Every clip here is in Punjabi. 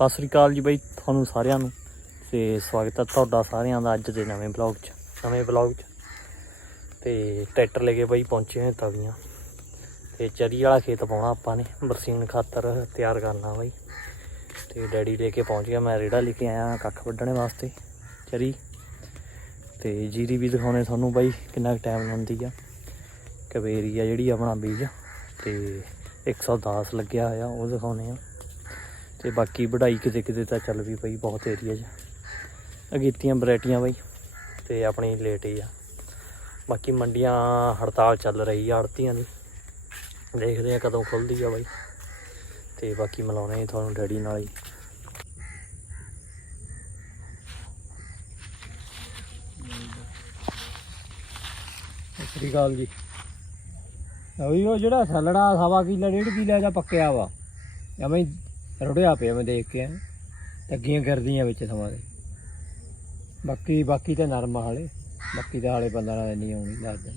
ਸਤਿ ਸ੍ਰੀ ਅਕਾਲ ਜੀ ਬਾਈ ਤੁਹਾਨੂੰ ਸਾਰਿਆਂ ਨੂੰ ਤੇ ਸਵਾਗਤ ਹੈ ਤੁਹਾਡਾ ਸਾਰਿਆਂ ਦਾ ਅੱਜ ਦੇ ਨਵੇਂ ਬਲੌਗ 'ਚ, ਨਵੇਂ ਬਲੌਗ 'ਚ। ਤੇ ਟਰੈਕਟਰ ਲੈ ਕੇ ਬਾਈ ਪਹੁੰਚੇ ਹੋਏ ਤਵੀਆਂ ਤੇ ਚਰੀ ਵਾਲਾ ਖੇਤ ਪਾਉਣਾ ਆਪਾਂ ਨੇ ਬਰਸੀਨ ਖਾਤਰ ਤਿਆਰ ਕਰਨਾ ਬਾਈ। ਤੇ ਡੈਡੀ ਲੈ ਕੇ ਪਹੁੰਚ ਗਿਆ, ਮੈਂ ਰੇੜਾ ਲੈ ਕੇ ਆਇਆ ਕੱਖ ਵੱਢਣੇ ਵਾਸਤੇ ਚਰੀ। ਤੇ ਜੀਰੀ ਵੀ ਦਿਖਾਉਣੇ ਤੁਹਾਨੂੰ ਬਾਈ ਕਿੰਨਾ ਟਾਈਮ ਲੈਂਦੀ ਆ। ਕਵੇਰੀ ਆ ਜਿਹੜੀ ਆਪਣਾ ਬੀਜ। ਤੇ 110 ਲੱਗਿਆ ਹੋਇਆ, ਉਹ ਦਿਖਾਉਣੇ ਆ। ਤੇ ਬਾਕੀ ਵਢਾਈ ਕਿਤੇ ਕਿਤੇ ਤਾਂ ਚੱਲ ਵੀ ਪਈ ਬਹੁਤ ਏਰੀਆ 'ਚ। ਅਗੀਤੀਆਂ ਵੈਰਾਈਟੀਆਂ ਬਈ, ਤੇ ਆਪਣੀ ਲੇਟ ਹੀ ਆ। ਬਾਕੀ ਮੰਡੀਆਂ ਹੜਤਾਲ ਚੱਲ ਰਹੀ ਆ ਆੜਤੀਆਂ ਦੀ। ਦੇਖਦੇ ਆ ਕਦੋਂ ਖੁੱਲਦੀ ਆ ਬਾਈ। ਤੇ ਬਾਕੀ ਮਿਲਾਉਣੇ ਤੁਹਾਨੂੰ ਡੈਡੀ ਨਾਲ ਹੀ। ਸਤਿ ਸ੍ਰੀ ਅਕਾਲ ਜੀ। ਉਹੀ ਉਹ ਜਿਹੜਾ ਸਲੜਾ ਸਵਾ ਕਿਲਾ, ਡੇਢ ਕਿੱਲਾ ਦਾ ਪੱਕਿਆ ਵਾ। ਐਵੇਂ ਰੁੜਿਆ ਪਿਆ ਮੈਂ ਦੇਖ ਕੇ। ਤੱਗੀਆਂ ਕਰਦੀਆਂ ਵਿੱਚ ਸਮਾਂ ਦੇ। ਬਾਕੀ ਬਾਕੀ ਤਾਂ ਨਰਮ ਹਾਲੇ। ਬਾਕੀ ਤਾਂ ਹਾਲੇ ਬੰਦਾ ਨਾਲ ਨਹੀਂ ਆਉਣੀ ਲੱਗਦਾ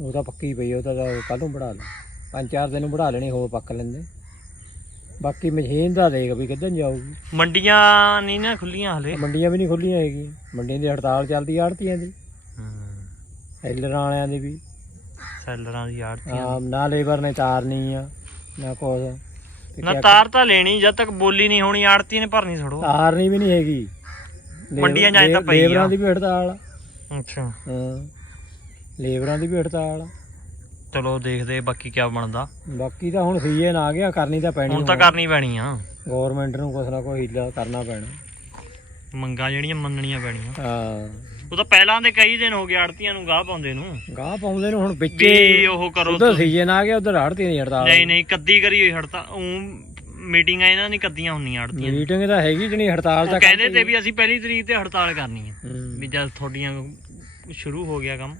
ਉਹ ਤਾਂ ਪੱਕੀ ਪਈ ਉਹ ਤਾਂ ਕੱਲ ਨੂੰ ਬੜਾ ਲੈ। ਪੰਜ ਚਾਰ ਦਿਨ ਨੂੰ ਬੜਾ ਲੈਣੀ ਹੋਰ ਪੱਕ ਲੈਂਦੇ। ਬਾਕੀ ਮਸ਼ੀਨ ਦਾ ਦੇਖ ਵੀ ਕਿੱਦਾਂ ਜਾਊਗੀ। ਮੰਡੀਆਂ ਨਹੀਂ ਨਾ ਖੁੱਲੀਆਂ ਹਲੇ। ਮੰਡੀਆਂ ਵੀ ਨਹੀਂ ਖੁੱਲੀਆਂ ਹੈਗੀਆਂ। ਮੰਡੀਆਂ ਦੀ ਹੜਤਾਲ ਚੱਲਦੀ ਆੜਤੀਆਂ ਦੀ। ਸੈਲਰਾਂ ਵਾਲਿਆਂ ਦੀ ਵੀ। ਸੈਲਰਾਂ ਦੀ ਆੜਤੀਆਂ ਹਾਂ ਨਾ ਲੇਬਰ ਨੇ ਤਾਰਨੀ ਆ ਨਾ ਤੇ ਨਾ ਤਾਰ ਤਾਂ ਲੈਣੀ ਜਦ ਤੱਕ ਬੋਲੀ ਨਹੀਂ ਹੋਣੀ ਆੜਤੀ ਨੇ ਭਰਨੀ ਛੋੜੋ ਤਾਰਨੀ ਵੀ ਨਹੀਂ ਹੈਗੀ। ਮੰਡੀਆਂ ਐਂ ਤਾਂ ਪਈ ਆ। ਲੇਬਰਾਂ ਦੀ ਵੀ ਹੜਤਾਲ ਅੱਛਾ। ਹਾਂ। ਲੇਬਰਾਂ ਦੀ ਵੀ ਹੜਤਾਲ ਚਲੋ ਦੇਖਦੇ ਬਾਕੀ ਕੀ ਬਣਦਾ। ਬਾਕੀ ਤਾਂ ਹੁਣ ਸੀਜ਼ਨ ਆ ਗਿਆ ਕਰਨੀ ਤਾਂ ਪੈਣੀ ਹੁਣ ਤਾਂ ਕਰਨੀ ਪੈਣੀ ਆ। ਗਵਰਨਮੈਂਟ ਨੂੰ ਕੁਛ ਨਾ ਕੋਈ ਹੀਲਾ ਕਰਨਾ ਪੈਣਾ। ਮੰਗਾਂ ਜਿਹੜੀਆਂ ਮੰਨਣੀਆਂ ਪੈਣੀਆਂ। ਹਾਂ। ਉਹ ਤਾਂ ਪਹਿਲਾਂ ਦੇ ਕਈ ਦਿਨ ਹੋ ਗਏ ਆੜਤੀਆਂ ਨੂੰ ਗਾਹ ਪਾਉਂਦੇ ਨੂੰ। ਗਾਹ ਪਾਉਂਦੇ ਨੂੰ ਹੁਣ ਵੀ ਵਿੱਚੇ ਉਹ ਕਰੋ ਉਧਰ ਸੀਜ਼ਨ ਆ ਗਿਆ ਉਧਰ ਹੜਤੀ ਦੀ ਹੜਤਾਲ। ਨਹੀਂ ਨਹੀਂ ਕੱਦੀ ਕਰੀ ਹੋਈ ਹੜਤਾ ਉਹ ਮੀਟਿੰਗਾਂ ਇਹਨਾਂ ਦੀ ਕੱਦੀਆਂ ਹੁੰਦੀਆਂ ਆੜਤੀਆਂ। ਮੀਟਿੰਗ ਤਾਂ ਹੈਗੀ ਜਣੀ ਹੜਤਾਲ ਤਾਂ ਕਹਿੰਦੇ ਤੇ ਵੀ ਅਸੀਂ ਪਹਿਲੀ ਤਰੀਕ ਤੇ ਹੜਤਾਲ ਕਰਨੀ ਹੂੰ। ਵੀ ਜਦ ਤੁਹਾਡੀਆਂ ਸ਼ੁਰੂ ਹੋ ਗਿਆ ਕੰਮ।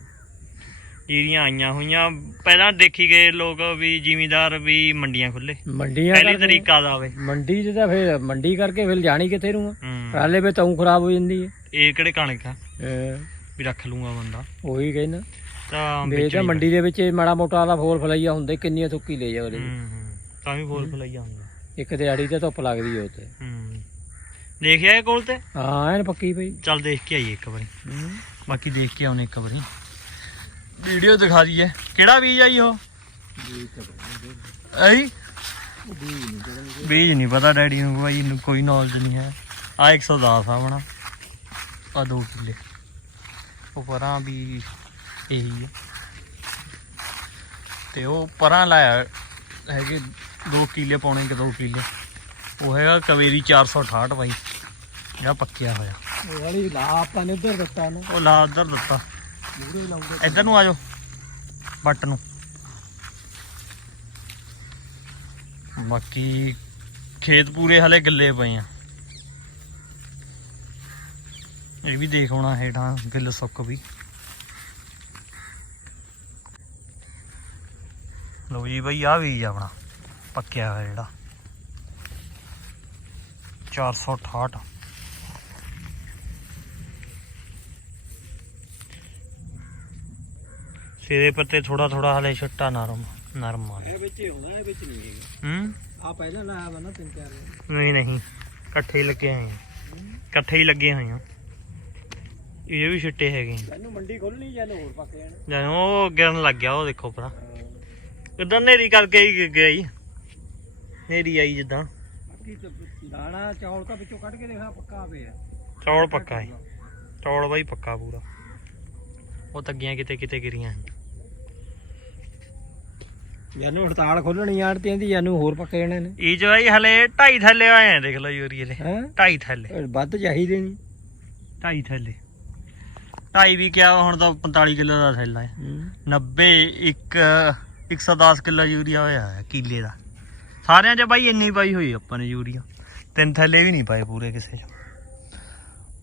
ਜਿਹੜੀਆਂ ਆਈਆਂ ਹੋਈਆਂ। ਪਹਿਲਾਂ ਦੇਖੀ ਗਏ ਲੋਕ ਵੀ ਜ਼ਿਮੀਦਾਰ ਵੀ ਮੰਡੀਆਂ ਖੁੱਲੇ ਮੰਡੀਆਂ ਪਹਿਲੀ ਤਰੀਕ ਆਦਾ ਆਵੇ? ਮੰਡੀ 'ਚ ਤਾਂ ਫਿਰ ਮੰਡੀ ਕਰਕੇ ਫਿਰ ਜਾਣੀ ਕਿੱਥੇ ਨੂੰ ਆ? ਹੂੰ। ਪਹਿਲੇ ਵੀ ਤਾਂ ਖਰਾਬ ਹੋ ਜਾਂਦੀ ਹੈ ਇਹ ਕਿਹੜੇ ਕਣਕ ਆ? ਵੀ ਰੱਖ ਲੂੰਗਾ ਬੰਦਾ। ਉਹੀ ਕਹਿੰਦਾ ਤਾਂ ਵਿੱਚ ਮੰਡੀ ਦੇ ਵਿੱਚ ਮਾੜਾ ਮੋਟਾ ਵਾਲਾ ਫੋਲ ਫਲਾਈਆ ਹੁੰਦੇ ਕਿੰਨੀਆਂ ਥੁੱਕੀ ਲੈ ਜਾ ਉਹਦੇ ਹੂੰ ਹੂੰ ਤਾਂ ਵੀ ਫੋਲ ਫਲਾਈਆ ਹੁੰਦਾ ਇੱਕ ਦਿਹਾੜੀ ਤੇ ਧੁੱਪ ਲੱਗਦੀ ਉਹ ਤੇ ਹੂੰ ਦੇਖਿਆ ਇਹ ਕੋਲ ਤੇ? ਹਾਂ ਐਨ ਪੱਕੀ ਪਈ। ਚੱਲ ਦੇਖ ਕੇ ਆਈਏ ਇੱਕ ਵਾਰੀ। ਬਾਕੀ ਦੇਖ ਕੇ ਆਉਣੇ ਇੱਕ ਵਾਰੀ। ਵੀਡੀਓ ਦਿਖਾ ਦਈਏ। ਕਿਹੜਾ ਬੀਜ ਆਈ ਉਹ? ਐਈ ਬੀਜ ਨਹੀਂ ਪਤਾ। ਡੈਡੀ ਨੂੰ ਕੋਈ ਨੂੰ ਕੋਈ ਨੌਲੇਜ ਨਹੀਂ ਹੈ। ਆ 110 ਆ ਬਣਾ ਆ 2 ਕਿੱਲੇ ਉਹ ਪਰਾਂ ਵੀ ਇਹੀ ਹੈ ਤੇ ਉਹ ਪਰਾਂ ਲਾਇਆ ਹੈਗੇ 2 ਕਿੱਲੇ ਪੌਣੇ ਕਿ 2 ਕਿੱਲੇ। ਉਹ ਹੈਗਾ ਕਵੇਰੀ 468 ਬਾਈ। ਜਿਹੜਾ ਪੱਕਿਆ ਹੋਇਆ। ਉਹ ਵਾਲੀ ਲਾ ਆਪਾਂ ਨੇ ਉਧਰ ਦਿੱਤਾ ਨਾ ਉਹ ਲਾ ਉਧਰ ਦਿੱਤਾ। ਲਾਉਂਦੇ ਇੱਧਰ ਨੂੰ ਆ ਜਾਓ। ਬੱਟ ਨੂੰ। ਬਾਕੀ ਖੇਤ ਪੂਰੇ ਹਲੇ ਗੱਲੇ ਪਏ ਆ। ਇਹ ਵੀ ਦੇਖ ਹੋਣਾ ਹੇਠਾਂ ਗਿੱਲ ਸੁੱਕ ਵੀ। ਲਓ ਜੀ ਬਈ ਆ ਵੀ ਆਪਣਾ ਪੱਕਿਆ ਹੋਇਆ ਜਿਹੜਾ। 468 ਸਿਰੇ ਪੱਤੇ ਥੋੜਾ ਥੋੜਾ ਹਲੇ ਛੱਟਾ ਨਰਮ ਨਰਮ ਆ। ਇਹ ਵਿੱਚ ਹੀ ਹੋਣਾ ਇਹ ਵਿੱਚ ਨਹੀਂ ਹੈਗਾ। ਹੂੰ? ਆ ਪਹਿਲਾਂ ਲਾਇਆ ਵਾ ਨਾ ਤਿੰਨ ਚਾਰ। ਨਹੀਂ ਨਹੀਂ ਇਕੱਠੇ ਹੀ ਲੱਗੇ ਹੋਏ ਆ। ਇਕੱਠੇ ਹੀ ਲੱਗੇ ਹੋਏ ਆ। ਇਹ ਵੀ ਛਿੱਟੇ ਹੈਗੇ ਤੈਨੂੰ ਮੰਡੀ ਖੋਲਣੀ ਜਾਂ ਹੋਰ ਪੱਕ ਜਾਣ? ਜਦੋਂ ਉਹ ਗਿਰਨ ਲੱਗ ਗਿਆ ਉਹ ਦੇਖੋ ਉਧਰ ਨੇਰੀ ਕਰਕੇ ਹੀ ਗਈ ਨੇਰੀ ਆਈ ਜਿੱਦਾਂ। ਬਾਕੀ ਤਾਂ ਦਾਣਾ ਚੌਲ ਤਾਂ ਵਿੱਚੋਂ ਕੱਢ ਕੇ ਦੇਖਾ ਪੱਕਾ ਪਿਆ ਚੌਲ ਪੱਕਾ ਹੈ। ਚੌਲ ਬਾਈ ਪੱਕਾ ਪੂਰਾ। ਉਹ ਤੱਗੀਆਂ ਕਿਤੇ ਕਿਤੇ ਗਿਰੀਆਂ ਜਾਨੂੰ ਹੜਤਾਲ ਖੋਲਣੀ ਆੜਤੀਆਂ ਦੀ ਜਾਨੂੰ ਹੋਰ ਪੱਕੇ ਜਾਣੇ ਨੇ। ਇਹ ਜੋ ਬਾਈ ਹਲੇ ਢਾਈ ਥੱਲੇ ਆਏ ਆ ਦੇਖ ਲਓ ਯੂਰੀਏ ਦੇ ਹੈ? ਢਾਈ ਥੱਲੇ। ਵੱਧ ਚਾਹੀਦੇ ਨਹੀਂ ਢਾਈ ਥੱਲੇ। ਢਾਈ ਵੀ ਕਿਹਾ ਹੁਣ ਤਾਂ 45 ਕਿਲੋ ਦਾ ਥੈਲਾ ਹੈ। 90 ਇੱਕ 110 ਕਿਲੋ ਯੂਰੀਆ ਹੋਇਆ ਹੈ ਕਿੱਲੇ ਦਾ। ਸਾਰਿਆਂ 'ਚ ਬਾਈ ਇੰਨੀ ਪਾਈ ਹੋਈ ਆਪਾਂ ਨੇ ਯੂਰੀਆ। ਤਿੰਨ ਥੱਲੇ ਵੀ ਨਹੀਂ ਪਾਏ ਪੂਰੇ ਕਿਸੇ 'ਚ।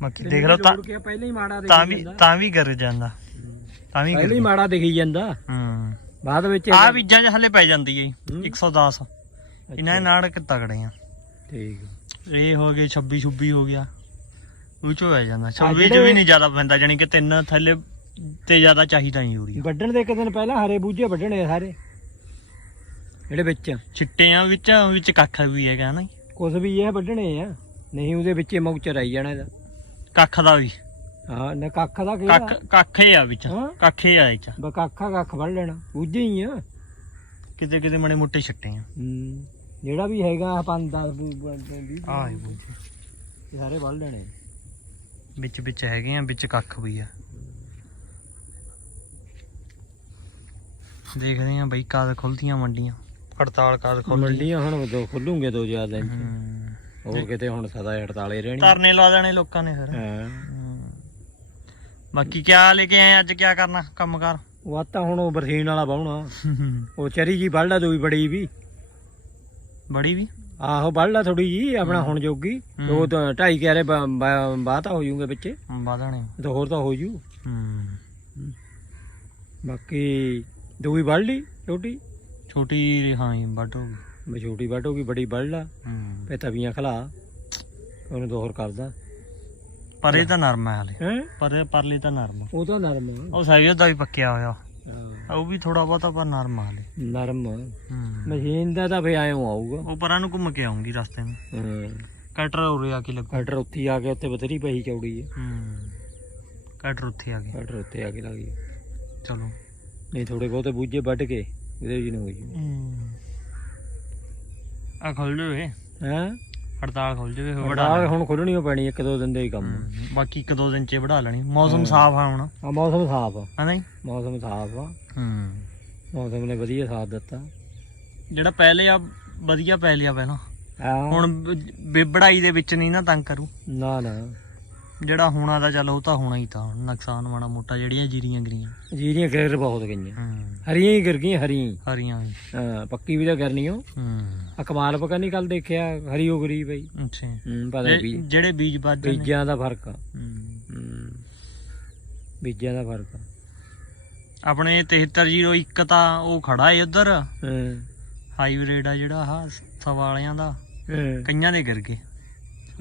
ਬਾਕੀ ਦੇਖ ਲਓ ਤਾਂ ਪਹਿਲਾਂ ਹੀ ਮਾੜਾ ਤਾਂ ਵੀ ਤਾਂ ਵੀ ਕਰ ਜਾਂਦਾ। ਤਾਂ ਵੀ ਪਹਿਲਾਂ ਹੀ ਮਾੜਾ ਦਿਖੀ ਜਾਂਦਾ। ਹੂੰ। ਬਾਅਦ ਵਿੱਚ ਆ ਬੀਜਾਂ 'ਚ ਹਲੇ ਪੈ ਜਾਂਦੀ ਹੈ ਹੂੰ। 110 ਇਹਨਾਂ ਨਾੜ ਕਿ ਤਗੜੇ ਆ। ਠੀਕ। ਇਹ ਹੋ ਗਏ 26 26 ਹੋ ਗਿਆ। ਉਹ ਚ ਹੋ ਜਾਂਦਾ 26 ਚ ਵੀ ਨਹੀਂ ਜ਼ਿਆਦਾ ਪੈਂਦਾ ਜਾਨੀ ਕਿ ਤਿੰਨ ਥੱਲੇ ਤੇ ਜ਼ਿਆਦਾ ਚਾਹੀਦਾ ਨਹੀਂ ਯੂਰੀਆ। ਵੱਢਣ ਦੇ ਇੱਕ ਦਿਨ ਪਹਿਲਾਂ ਹਰੇ ਬੂਝੇ ਵੱਢਣੇ ਆ ਸਾਰੇ। ਜਿਹੜੇ ਵਿੱਚ ਚਿੱਟੇ ਆ ਵਿੱਚ ਵਿੱਚ ਕੱਖ ਵੀ ਹੈਗਾ ਨਾ। ਕੁਝ ਵੀ ਇਹ ਵੱਢਣੇ ਆ ਨਹੀਂ ਉਹਦੇ ਵਿੱਚੇ ਮੌਚਰ ਆਈ ਜਾਣਾ ਇਹਦਾ। ਕੱਖ ਦਾ ਵੀ। ਹਾਂ ਨਾ ਕੱਖ ਦਾ ਕਿਹੜਾ? ਕੱਖ ਕੱਖੇ ਆ ਵਿੱਚ। ਹਾਂ। ਕੱਖੇ ਆ ਇਹ ਚ। ਬਾ ਕੱਖਾ ਕੱਖ ਵੱਢ ਲੈਣਾ। ਉੱਜੇ ਹੀ ਆ। ਕਿਤੇ ਕਿਤੇ ਮਣੇ ਮੁੱਟੇ ਛੱਟੇ ਆ। ਹੂੰ ਜਿਹੜਾ ਵੀ ਹੈਗਾ 5 10 20 ਆਹ ਹੀ ਬੂਝੇ। ਇਹ ਸਾਰੇ ਵੱਢ ਲੈਣੇ ਵਿੱਚ ਵਿੱਚ ਹੈਗੇ ਆ ਵਿੱਚ ਕੱਖ ਵੀ ਆ। ਦੇਖਦੇ ਆ ਬਈ ਕਦ ਖੁੱਲਦੀਆਂ ਮੰਡੀਆਂ। ਹੜਤਾਲ ਕਦ ਖੁੱਲਦੀ ਮੰਡੀਆਂ ਹੁਣ ਦੋ ਖੁੱਲੂਗੇ ਦੋ ਚਾਰ ਦਿਨ ਚ। ਹੋਰ ਕਿਤੇ ਹੁਣ ਸਦਾ ਹੜਤਾਲੇ ਰਹਿਣੀ। ਧਰਨੇ ਲਾ ਦੇਣੇ ਲੋਕਾਂ ਨੇ ਫਿਰ। ਬਾਕੀ ਕਿਆ ਲੈ ਕੇ ਆਏ ਅੱਜ ਕਿਆ ਕਰਨਾ ਕੰਮਕਾਰ? ਉਹ ਤਾਂ ਹੁਣ ਉਹ ਬਰਸੀਨ ਵਾਲਾ ਬਾਉਣਾ ਉਹ ਚਰੀ ਜੀ ਵੱਢ ਲਾ ਦੋਈ ਬੜੀ ਵੀ। ਬੜੀ ਵੀ? ਆਹੋ ਵੱਢ ਲਾ ਥੋੜੀ ਜੀ ਆਪਣਾ ਹੁਣ ਜੋਗੀ। ਦੋ ਤਾਂ ਢਾਈ ਕਿਆਰੇ ਬਾਹ ਤਾਂ ਹੋ ਜੂਗੇ ਵਿੱਚੇ ਵਾਦਣੇ ਤੇ ਹੋਰ ਤਾਂ ਹੋ ਜੂ। ਹੂੰ। ਬਾਕੀ ਦੋਈ ਵੱਢ ਲਈ ਛੋਟੀ। ਛੋਟੀ ਹਾਂ ਵੱਢ ਹੋ ਗਈ। ਮੈਂ ਛੋਟੀ ਵੱਢ ਹੋ ਗਈ ਬੜੀ ਵੱਢ ਲਾ। ਫੇ ਤਵੀਆਂ ਖਲਾ। ਉਹਨੂੰ ਦੋਹਰ ਕਰਦਾ। ਪਰ ਇਹ ਤਾਂ ਨਰਮ ਹੈ ਹਲੇ। ਪਰ ਪਰਲੇ ਤਾਂ ਨਰਮ। ਉਹ ਤਾਂ ਨਰਮ। ਉਹ ਸਾਈਜ਼ ਦਾ ਵੀ ਪੱਕਿਆ ਹੋਇਆ। ਉਹ ਵੀ ਥੋੜਾ ਬਹੁਤਾ ਪਰ ਨਰਮ ਆ ਹਲੇ। ਨਰਮ ਹੂੰ। ਮਸ਼ੀਨ ਦਾ ਤਾਂ ਫੇ ਆਇਓ ਆਊਗਾ। ਉਹ ਪਰਾਂ ਨੂੰ ਘੁੰਮ ਕੇ ਆਉਂਗੀ ਰਸਤੇ ਨੂੰ। ਹਾਂ। ਕਟਰ ਉਰੇ ਆ ਕੇ ਲੱਗੂ। ਕਟਰ ਉੱਥੇ ਆ ਕੇ ਉੱਥੇ ਬਥੇਰੀ ਪਈ ਚੌੜੀ ਹੈ ਹੂੰ। ਕਟਰ ਉੱਥੇ ਆ ਗਏ ਕਟਰ ਉੱਤੇ ਆ ਕੇ ਲੱਗ ਚਲੋ। ਨਹੀਂ ਥੋੜੇ ਬਹੁਤੇ ਬੂਝੇ ਵੱਢ ਕੇ ਇਹਦੇ ਜੀ ਨੂੰ ਹੋ। ਜੂ ਆ ਖੁੱਲ ਜਵੇ ਹੈ? ਹੜਤਾਲ ਖੁੱਲ ਜਵੇ ਵੜਾ ਲੈਣਾ। ਹੁਣ ਖੋਲਣੀ ਓ ਪੈਣੀ ਇੱਕ ਦੋ ਦਿਨ ਦੇ ਹੀ ਕੰਮ। ਬਾਕੀ ਇੱਕ ਦੋ ਦਿਨ ਚ ਵੜਾ ਲੈਣੀ। ਮੌਸਮ। ਸਾਫ਼ ਆ ਹੁਣ। ਆ ਮੌਸਮ ਸਾਫ਼ ਆ। ਹੈ ਨਹੀਂ ਮੌਸਮ ਸਾਫ਼ ਆ। ਹੂੰ। ਮੌਸਮ ਨੇ ਵਧੀਆ ਸਾਥ ਦਿੱਤਾ। ਜਿਹੜਾ ਪਹਿਲੇ ਆ ਵਧੀਆ ਪੈ ਲਿਆ ਪਹਿਲਾਂ। ਹੁਣ ਬਿਬੜਾਈ ਦੇ ਵਿੱਚ ਨਹੀਂ ਨਾ ਤੰਗ ਕਰੂ। ਨਾ ਨਾ। ਜਿਹੜਾ ਹੋਣਾ ਦਾ ਚੱਲ ਉਹ ਤਾਂ ਹੋਣਾ ਹੀ ਤਾਂ। ਨੁਕਸਾਨ ਮਾੜਾ ਮੋਟਾ ਜਿਹੜੀਆਂ ਜੀਰੀਆਂ ਗਰੀਆਂ। ਜੀਰੀਆਂ ਗਿਰ ਬਹੁਤ ਗਈਆਂ। ਹੂੰ। ਹਰੀਆਂ ਹੀ ਗਿਰ ਗਈਆਂ ਹਰੀਆਂ ਹਰੀਆਂ। ਹਾਂ। ਪੱਕੀ ਵੀ ਤਾਂ ਕਰਨੀ ਓ ਹੂੰ। ਆ ਕਮਾਲ ਪਕਾ ਨਹੀਂ ਕੱਲ ਦੇਖਿਆ ਹਰੀ ਹੋ ਗਰੀ ਬਈ। ਅੱਛਾ। ਹੂੰ ਪਤਾ ਵੀ ਜਿਹੜੇ ਬੀਜ ਵੱਧ ਨੇ ਬੀਜਾਂ ਦਾ ਫ਼ਰਕ। ਆ ਹੂੰ। ਹੂੰ। ਬੀਜਾਂ ਦਾ ਫ਼ਰਕ। ਆ ਆਪਣੇ 7301 ਤਾਂ ਉਹ ਖੜਾ ਏ ਉਧਰ। ਹਾਂ। ਹਾਈਬ੍ਰਿਡ ਆ ਜਿਹੜਾ ਆਹ ਸਵਾ ਵਾਲਿਆਂ ਦਾ। ਹਾਂ। ਕਈਆਂ ਦੇ ਗਿਰ ਗਏ।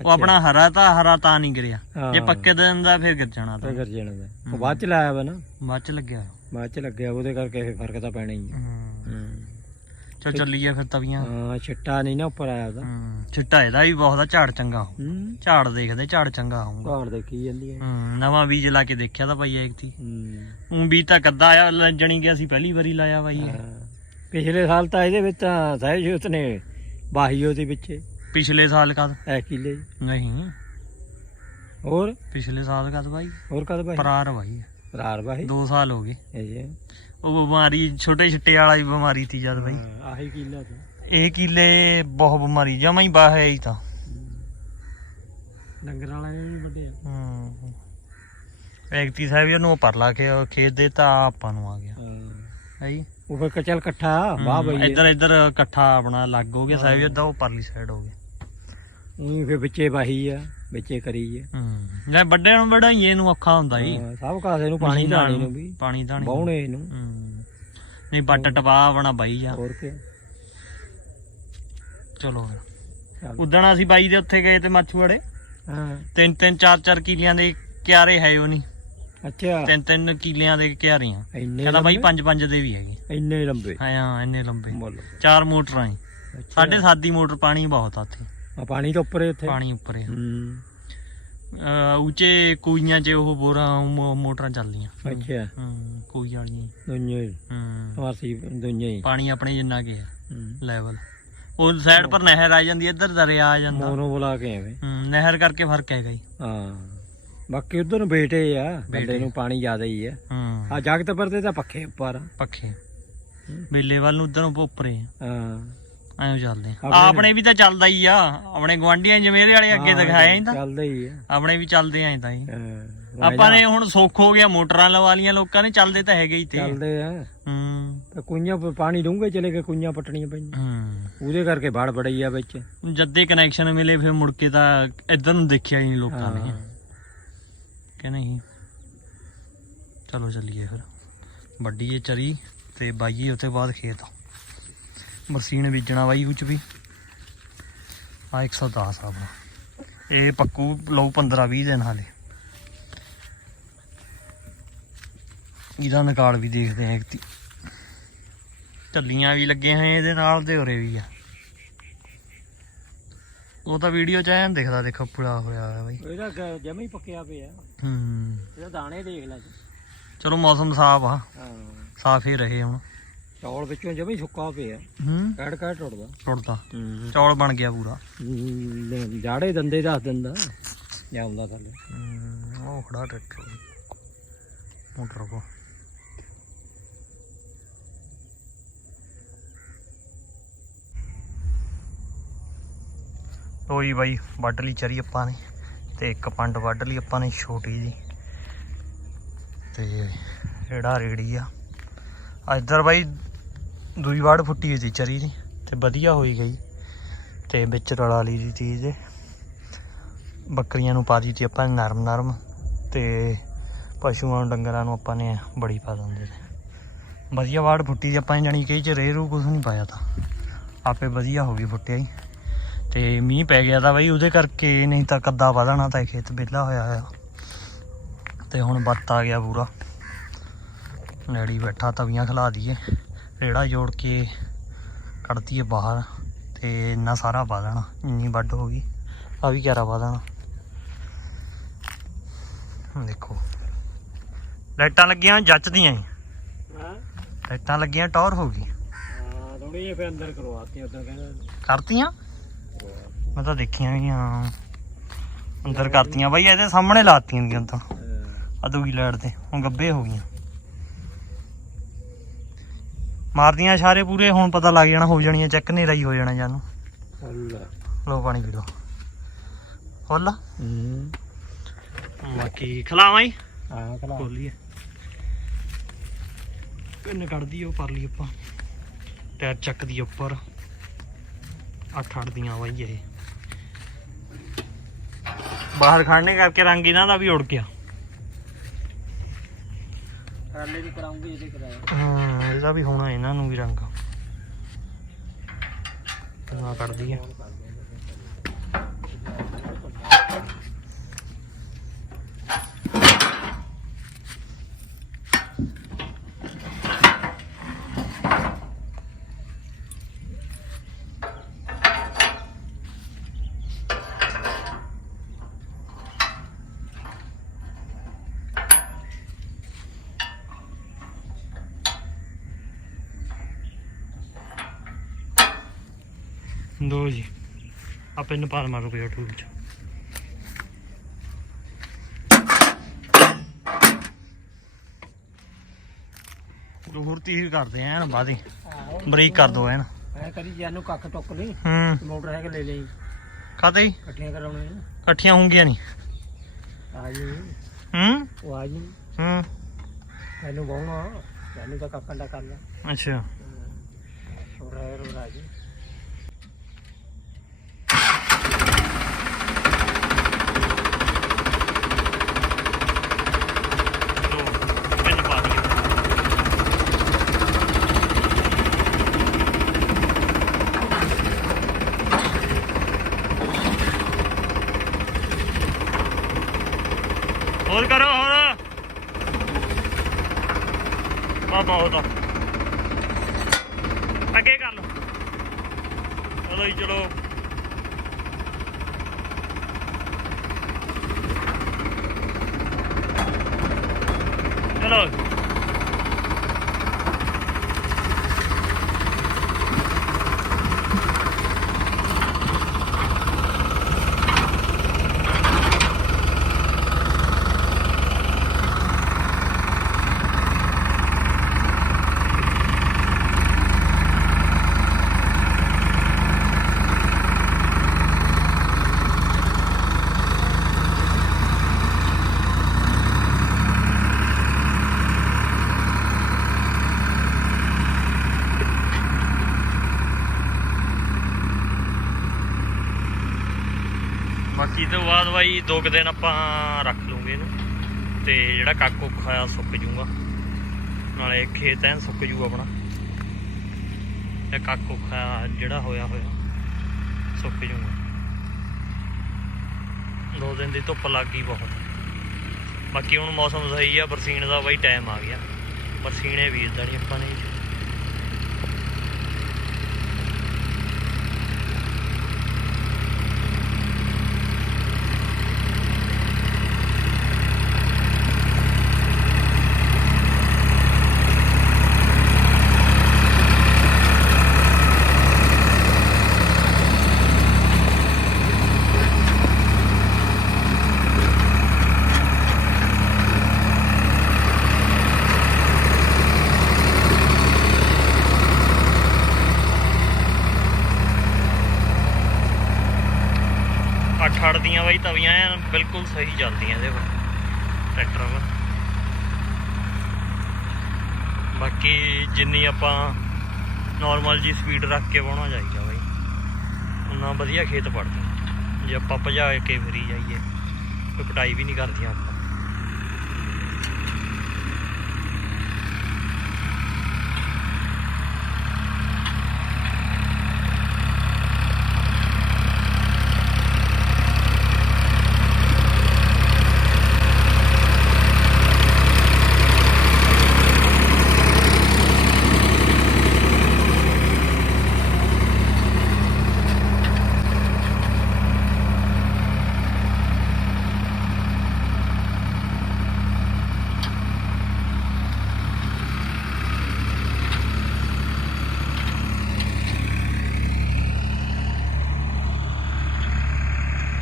ਉਹ। ਆਪਣਾ ਹਰਾ ਤਾਂ ਹਰਾ ਤਾਂ ਨਹੀਂ ਗਿਰਿਆ। ਹਾਂ। ਜੇ ਪੱਕੇ ਦੇ ਦਿੰਦਾ ਫਿਰ ਗਿਰ ਜਾਣਾ ਤਾਂ। ਤਾਂ ਕਰ ਜਾਣਾ ਦਾ ਉਹ ਬਾਅਦ ਚ ਲਾਇਆ ਵਾ ਨਾ। ਬਾਅਦ ਚ ਲੱਗਿਆ। ਬਾਅਦ ਚ ਲੱਗਿਆ ਉਹਦੇ ਕਰਕੇ ਫਿਰ ਫ਼ਰਕ ਤਾਂ ਪੈਣਾ ਹੀ ਆ। ਹੂੰ। ਚਲ ਚੱਲੀਏ ਫਿਰ ਤਵੀਆਂ। ਹਾਂ ਛਿੱਟਾ ਨਹੀਂ ਨਾ ਉੱਪਰ ਆਇਆ ਉਹਦਾ। ਹੂੰ ਚਿੱਟਾ ਇਹਦਾ ਵੀ ਬਹੁਤ ਆ ਝਾੜ ਚੰਗਾ ਹੋਊ। ਹੂੰ। ਝਾੜ ਦੇਖਦੇ ਝਾੜ ਚੰਗਾ ਹੋਊਗਾ। ਘਾੜ ਦੇਖੀ ਜਾਂਦੀ ਹੈ ਹੂੰ ਨਵਾਂ ਬੀਜ ਲਾ ਕੇ ਦੇਖਿਆ ਤਾਂ ਭਾਈ ਇੱਕ ਤੀ। ਹੂੰ। ਬੀਜ ਤਾਂ ਕੱਦਾ ਆ ਲ- ਜਣੀ ਕਿ ਅਸੀਂ ਪਹਿਲੀ ਵਾਰੀ ਲਾਇਆ। ਹਾਂ। ਪਿਛਲੇ ਸਾਲ ਤਾਂ ਇਹਦੇ ਵਿੱਚ ਤਾਂ ਸਹਿਜੋਤ ਨੇ ਬਾਹੀ ਉਹਦੇ ਵਿੱਚ। ਪਿਛਲੇ ਸਾਲ ਕਦ? ਐ ਕਿਲੇ ਨਹੀਂ। ਹੋਰ? ਪਿਛਲੇ ਸਾਲ ਕਦ ਬਾਈ? ਹੋਰ ਕਦ ਬਾਹੀ ਪਰਾਰ ਬਾਈ। ਰਾਰ ਬਾਹੀ 2 ਸਾਲ ਹੋ ਗਏ। ਇਹ ਉਹ ਬਿਮਾਰੀ ਛੋਟੇ ਛਿੱਟੇ ਵਾਲਾ ਹੀ ਬਿਮਾਰੀ ਤੀ ਜਦ ਬਾਈ। ਆਹੀ ਕਿਲਾ ਤੇ ਇਹ ਕੀਲੇ ਬਹੁਤ ਬਿਮਾਰੀ ਜਮਾ ਹੀ ਬਾਹੇ ਹੀ ਤਾਂ। ਡੰਗਰ ਵਾਲਾ ਵੀ ਵੱਡਿਆ ਹੂੰ। ਐਕਟੀ ਸਾਹਿਬ ਜੀ ਉਹਨੂੰ ਪਰ ਲਾ ਕੇ ਖੇਤ ਦੇ ਤਾਂ ਆਪਾਂ ਨੂੰ ਆ ਗਿਆ। ਹਾਂ। ਹੈ ਜੀ? ਉਹ ਫਿਰ ਕਚਲ ਇਕੱਠਾ ਵਾਹ ਬਈ। ਇੱਧਰ ਇੱਧਰ ਇਕੱਠਾ ਆਪਣਾ ਲੱਗ ਹੋ ਗਿਆ ਸਾਹਿਬ ਜੀ ਦਾ ਉਹ ਪਰਲੀ ਸਾਈਡ ਹੋ ਗਿਆ। ਉਹੀ ਫਿਰ ਵਿੱਚੇ ਬਾਹੀ ਆ ਵਿੱਚੇ ਕਰੀ ਆ। ਹੂੰ ਜੇ ਵੱਡੇ ਨੂੰ ਵਡਾਈਏ ਨੂੰ ਔਖਾ ਹੁੰਦਾ ਜੀ। ਹਾਂ, ਸਭ ਕਾਸੇ ਨੂੰ ਪਾਣੀ ਮਸ਼ੀਨਾਂ ਨੂੰ ਵੀ ਪਾਣੀ ਧਾਣੀ ਨੂੰ। ਬਾਉਣੇ ਨੂੰ। ਹੂੰ ਨਹੀਂ ਬੱਟ ਟਪਾ ਆਪਣਾ ਬਾਈ ਜਾ। ਹੋਰ ਕੀ? ਚਲੋ ਚੱਲ। ਉਦਣ ਅਸੀਂ ਬਾਈ ਦੇ ਉੱਥੇ ਗਏ ਤੇ ਮਾਛੂੜੇ ਹਾਂ। ਤਿੰਨ ਤਿੰਨ ਚਾਰ ਚਾਰ ਕਿੱਲਿਆਂ ਦੇ ਕਿਆਰੇ ਹੈ ਉਹ ਨਹੀਂ। ਅੱਛਾ। ਤਿੰਨ ਤਿੰਨ ਕਿੱਲਿਆਂ ਦੇ ਕਿਆਰੇ ਆ। ਇੰਨੇ ਕਹਿੰਦਾ ਬਾਈ ਲੰਬੇ? ਪੰਜ ਪੰਜ ਦੇ ਵੀ ਹੈਗੇ। ਇੰਨੇ ਲੰਬੇ? ਹਾਂ ਹਾਂ ਇੰਨੇ ਲੰਬੇ। ਚਾਰ ਮੋਟਰਾਂ ਹੀ। ਅੱਛਾ। ਸਾਡੇ ਸਾਦੀ ਮੋਟਰ ਪਾਣੀ ਬਹੁਤ ਆ ਉੱਥੇ। ਆ ਪਾਣੀ ਤਾਂ ਉੱਪਰ ਹੈ ਇੱਥੇ ਪਾਣੀ ਉੱਪਰ। ਹੂੰ। ਅਹ ਉੱਚੇ ਕੂਈਆਂ 'ਚ ਉਹ ਬੋਰਾਂ ਮੋ- ਮੋਟਰਾਂ ਚੱਲਦੀਆਂ। ਅੱਛਾ। ਹੂੰ ਕੂਈ ਵਾਲੀਆਂ। ਦੁਨੀਆ ਹੂੰ। ਵਾਸੀ ਦੁਨੀਆ ਹੀ। ਪਾਣੀ ਆਪਣੇ ਜਿੰਨਾ ਕੇ ਹੂੰ। ਲੈਵਲ। ਉਹ ਸਾਈਡ ਪਰ ਨਹਿਰ ਆ ਜਾਂਦੀ ਇੱਧਰ ਦਰਿਆ ਆ ਜਾਂਦਾ। ਮੋਰੋਂ ਬੁਲਾ ਕੇ ਐਵੇਂ। ਹੂੰ ਨਹਿਰ ਕਰਕੇ ਫ਼ਰਕ ਹੈਗਾ ਜੀ। ਹਾਂ। ਬਾਕੀ ਉਧਰ ਨੂੰ ਬੇਟੇ ਆ ਬੰਦੇ ਬੇਟੇ। ਨੂੰ ਪਾਣੀ ਜ਼ਿਆਦਾ ਹੀ ਆ। ਹੂੰ। ਆ ਜਗਤ ਪਰ ਤੇ ਤਾਂ ਪੱਖੇ ਉੱਪਰ ਆ। ਪੱਖੇ। ਬੇਲੇ ਵੱਲ ਨੂੰ ਉਧਰੋਂ ਉੱਪਰੇ ਹਾਂ। ਐਂ ਚੱਲਦੇ ਆ। ਆਪਣੇ- ਵੀ ਤਾਂ ਚੱਲਦਾ ਹੀ ਆ। ਆਪਣੇ ਗਵਾਂਢੀਆਂ ਜਮੇਰੇ ਵਾਲੇ ਅੱਗੇ ਦਿਖਾਇਆ ਹੀ ਤਾਂ ਚੱਲਦਾ ਹੀ ਆ। ਆਪਣੇ ਵੀ ਚੱਲਦੇ ਆਂ ਤਾਂ ਹੀ। ਹਾਂ, ਆਪਾਂ ਨੇ ਹੁਣ ਸੁੱਖ ਹੋ ਗਿਆ ਮੋਟਰਾਂ ਲਵਾ ਲੀਆਂ ਲੋਕਾਂ ਨੇ ਚੱਲਦੇ ਤਾਂ ਹੈਗੇ ਹੀ ਤੇ। ਚੱਲਦੇ ਆ। ਹੂੰ। ਤੇ ਕੁਈਆਂ ਪ- ਪਾਣੀ ਡੂੰਘੇ ਚਲੇ ਗਏ ਕੁਈਆਂ ਪਟਣੀਆਂ ਪਈਆਂ। ਹੂੰ। ਉਹਦੇ ਕਰਕੇ ਬਾੜ ਬੜਈ ਆ ਵਿੱਚ। ਜਦ ਕਨੈਕਸ਼ਨ ਮਿਲੇ ਫਿਰ ਮੁੜ ਕੇ ਤਾਂ ਇੱਧਰ ਨੂੰ ਦੇਖਿਆ ਹੀ ਨਹੀਂ ਲੋਕਾਂ ਨੇ। ਕਿ ਨਹੀਂ? ਚਲੋ ਚੱਲੀਏ ਫਿਰ। ਵੱਡੀ ਇਹ ਚਰੀ ਤੇ ਬਾਈਏ ਉੱਤੇ ਬਾਅਦ ਖੇਤ। ਮਰਸੀਨ ਬੀਜਣਾ ਬਾਈ ਉੱਚ ਵੀ। ਆ 110 ਆਪਣਾ। ਇਹ ਪੱਕੂ ਲਓ 15 20 ਦਿਨ ਹਾਲੇ। ਇਹਦਾ ਨਿਕਾਲ ਵੀ ਦੇਖਦੇ ਆ ਇੱਕ ਝੱਲੀਆਂ ਵੀ ਲੱਗੇ ਹੋਏ ਇਹਦੇ ਨਾਲ ਤੇ ਉਰੇ ਵੀ ਆ। ਉਹ ਤਾਂ ਵੀਡੀਓ ਚ ਐਨ ਦਿਖਦਾ ਦੇਖੋ ਪੂਰਾ ਹੋਇਆ ਹੋਇਆ ਬਾਈ। ਇਹਦਾ ਜਮਾ ਹੀ ਪੱਕਿਆ ਪਿਆ। ਹੂੰ। ਇਹਦਾ ਦਾਣੇ ਦੇਖ ਲੈ। ਚਲੋ ਮੌਸਮ ਸਾਫ਼ ਆ। ਹਾਂ। ਸਾਫ਼ ਹੀ ਰਹੇ ਹੁਣ। ਚੌਲ ਵਿੱਚੋਂ ਜਮਾ ਸੁੱਕਾ ਪਿਆ। ਹੂੰ। ਕੜ ਕੜ ਟੁੱਟਦਾ। ਟੁੱਟਦਾ। ਚੌਲ ਬਣ ਗਿਆ ਪੂਰਾ। ਜਾੜੇ ਦੰਦੇ ਦੱਸ ਦਿੰਦਾ। ਜਾਉਂਦਾ ਥੱਲੇ। ਉਹ ਖੜਾ ਟਰੈਕਟਰ। ਮੋਟਰ ਕੋ। ਜੀ ਬਾਈ ਵੱਢ ਲਈ ਚਰੀ ਆਪਾਂ ਨੇ। ਤੇ ਇੱਕ ਪੰਡ ਵੱਢ ਲਈ ਆਪਾਂ ਨੇ ਛੋਟੀ ਜੀ। ਤੇ ਜਿਹੜਾ ਰੇੜੀ ਆ ਇੱਧਰ ਬਾਈ ਦੂਈ ਵਾੜ ਫੁੱਟੀ ਜੀ ਚਰੀ ਦੀ ਤੇ ਵਧੀਆ ਹੋਈ ਗਈ ਤੇ ਵਿੱਚ ਰਲਾ ਲਈ ਦੀ ਚੀਜ਼ ਬੱਕਰੀਆਂ ਨੂੰ ਪਾ ਦਿੱਤੀ ਆਪਾਂ ਨਰਮ ਨਰਮ ਤੇ ਪਸ਼ੂਆਂ ਨੂੰ, ਡੰਗਰਾਂ ਨੂੰ ਆਪਾਂ ਨੇ ਬੜੀ ਪਾ ਦਿੰਦੇ ਤੇ ਵਧੀਆ ਵਾੜ ਫੁੱਟੀ ਜੀ ਆਪਾਂ ਨੇ, ਜਾਣੀ ਕਿ ਇਹ ਚ ਰੇਹ ਰੂ ਕੁਝ ਨਹੀਂ ਪਾਇਆ ਤਾਂ। ਆਪੇ ਵਧੀਆ ਹੋ ਗਈ ਫੁੱਟਿਆ ਹੀ। ਤੇ ਮੀਂਹ ਪੈ ਗਿਆ ਤਾਂ ਬਈ ਉਹਦੇ ਕਰਕੇ ਨਹੀਂ ਤਾਂ ਕੱਦਾ ਵਧਣਾ ਤਾਂ ਇਹ ਖੇਤ ਵਿਹਲਾ ਹੋਇਆ ਹੋਇਆ। ਤੇ ਹੁਣ ਬੱਤ ਆ ਗਿਆ ਪੂਰਾ। ਨੇੜੀ ਬੈਠਾ ਤਵੀਆਂ ਖਿਲਾ ਦਈਏ। ਰੇੜਾ ਜੋੜ ਕੇ ਕੱਢ ਦਈਏ ਬਾਹਰ ਤੇ ਇੰਨਾ ਸਾਰਾ ਪਾ ਦੇਣਾ ਇੰਨੀ ਵੱਡ ਹੋ ਗਈ। ਆ ਵੀ ਕਿਆਰਾ ਪਾ ਦੇਣਾ ਦੇਖੋ। ਲਾਈਟਾਂ ਲੱਗੀਆਂ ਜੱਚਦੀਆਂ ਹੀ। ਹਾਂ? ਲਾਈਟਾਂ ਲੱਗੀਆਂ ਟੌਰ ਹੋ ਗਈ। ਹਾਂ ਥੋੜੀ ਜਿਹੀ ਫਿਰ ਅੰਦਰ ਕਰਵਾਤੀ ਉਦੋਂ ਕਹਿੰਦਾ। ਕਰਤੀਆਂ? ਮੈਂ ਤਾਂ ਦੇਖੀਆਂ ਵੀ ਹਾਂ। ਅੰਦਰ ਕਰਤੀਆਂ। ਬਾਈ ਇਹਦੇ ਸਾਹਮਣੇ ਲਾਤੀਆਂ ਦੀਆਂ ਤਾਂ। ਆ ਦੂਗੀ ਲਾਈਟ ਤੇ। ਹੁਣ ਗੱਬੇ ਹੋ ਗਈਆਂ। ਮਾਰਦੀਆਂ ਇਸ਼ਾਰੇ ਪੂਰੇ ਹੁਣ ਪਤਾ ਲੱਗ ਜਾਣਾ ਹੋ ਜਾਣੀਆਂ ਚੱਕ ਨੇਰਾ ਹੀ ਹੋ ਜਾਣਾ ਜਾਨੂੰ ਅੱਲਾ। ਲੋ ਪਾਣੀ ਪੀ ਲੋ ਫੁੱਲ? ਹੂੰ। ਬਾਕੀ ਖਲਾਵਾਂ ਹੀ? ਹਾਂ ਖਲਾ। ਖੋਲੀਏ। ਕਿੰਨੇ ਕੱਢਦੀ ਉਹ ਪਰ ਲਈ ਆਪਾਂ? ਟਾਇਰ ਚੱਕਦੀ ਉੱਪਰ। ਅੱਠ ਅੱਠ ਦੀਆਂ ਬਾਈ ਇਹ। ਬਾਹਰ ਖੜਨੇ ਕਰਕੇ ਰੰਗ ਇਹਨਾਂ ਦਾ ਵੀ ਉੜ ਗਿਆ। ਟਰਾਲੇ ਦੀ ਕਰਾਉਂਗੇ, ਇਹਦੇ ਕਰਾਇਆ ਹਾਂ, ਇਹਦਾ ਵੀ ਹੋਣਾ ਇਹਨਾਂ ਨੂੰ ਵੀ ਰੰਗ। ਨਾ ਕੱਢਦੀ ਆ। ਦੋ ਜੀ। ਆਪੇ ਨੂੰ ਪਾਲ ਮਾਰੋ ਪਿਆ ਟੂਲ ਚ ਦੂਰਤੀ ਹੀ ਕਰਦੇ ਐਨ ਬਾਦੇ ਬਰੀਕ ਕਰ ਦੋ ਐਨ। ਐ ਕਰੀ ਜਾਨੂੰ ਕੱਖ ਟੁੱਕ ਲਈ ਹੂੰ। ਮੋਟਰਸਾਈਕਲ ਲੈ ਲਈ। ਕਾਤੇ ਇਕੱਠੀਆਂ ਕਰਾਉਣੇ ਨੇ ਇਕੱਠੀਆਂ ਹੋਣਗੀਆਂ ਨਹੀਂ ਆ ਜੀ ਹੂੰ? ਉਹ ਆ ਜੀ ਹੂੰ। ਮੈਨੂੰ ਬਹੁਣਾ ਮੈਨੂੰ ਤਾਂ ਕੱਖਾਂ ਦਾ ਕਰ ਲੈ ਅੱਛਾ। ਛੋੜਾ ਰੋ ਰਾਜੀ ਲੋ ਪਿੰਨ ਪਾ ਦਿਓ ਹੋਰ ਕਰੋ ਹੋਰ ਆ ਬਹੁਤ ਆ ਅੱਗੇ ਕਰ ਲਓ ਚਲੋ ਜੀ ਚਲੋ ਚਲੋ ਬਾਕੀ ਤੋਂ ਬਾਅਦ ਬਾਈ ਦੋ ਕੁ ਦਿਨ ਆਪਾਂ ਰੱਖ ਲੂਗੇ ਇਹਨੂੰ ਤੇ ਜਿਹੜਾ ਕੱਕ ਕੁੱਕ ਖਾਇਆ ਸੁੱਕ ਜੂਗਾ। ਨਾਲੇ ਖੇਤ ਐਨ ਸੁੱਕ ਜੂਗਾ ਆਪਣਾ। ਤੇ ਕੱਕ ਕੁੱਕ ਖਾਇਆ ਜਿਹੜਾ ਹੋਇਆ ਹੋਇਆ ਸੁੱਕ ਜੂਗਾ। ਦੋ ਦਿਨ ਦੀ ਧੁੱਪ ਲੱਗ ਗਈ ਬਹੁਤ। ਬਾਕੀ ਹੁਣ ਮੌਸਮ ਸਹੀ ਆ, ਬਰਸੀਨ ਦਾ ਬਾਈ ਟਾਈਮ ਆ ਗਿਆ। ਬਰਸੀਨੇ ਵੀਰ ਨਹੀਂ ਆਪਾਂ ਨੇ। ਬਾਈ, ਤਵੀਆਂ ਐਨ ਬਿਲਕੁਲ ਸਹੀ ਚੱਲਦੀਆਂ ਇਹਦੇ ਪਰ ਟਰੈਕਟਰ ਪਰ ਬਾਕੀ ਜਿੰਨੀ ਆਪਾਂ ਨਾਰਮਲ ਜੀ ਸਪੀਡ ਰੱਖ ਕੇ ਵਾਹੁਣਾ ਚਾਹੀਦਾ ਬਾਈ ਉਨਾ ਵਧੀਆ ਖੇਤ ਪੜਦਾ ਜੇ ਆਪਾਂ ਭਜਾ ਕੇ ਫਰੀ ਜਾਈਏ, ਕੋਈ ਪਟਾਈ ਵੀ ਨਹੀਂ ਕਰਦੀਆਂ ਆਪਾਂ।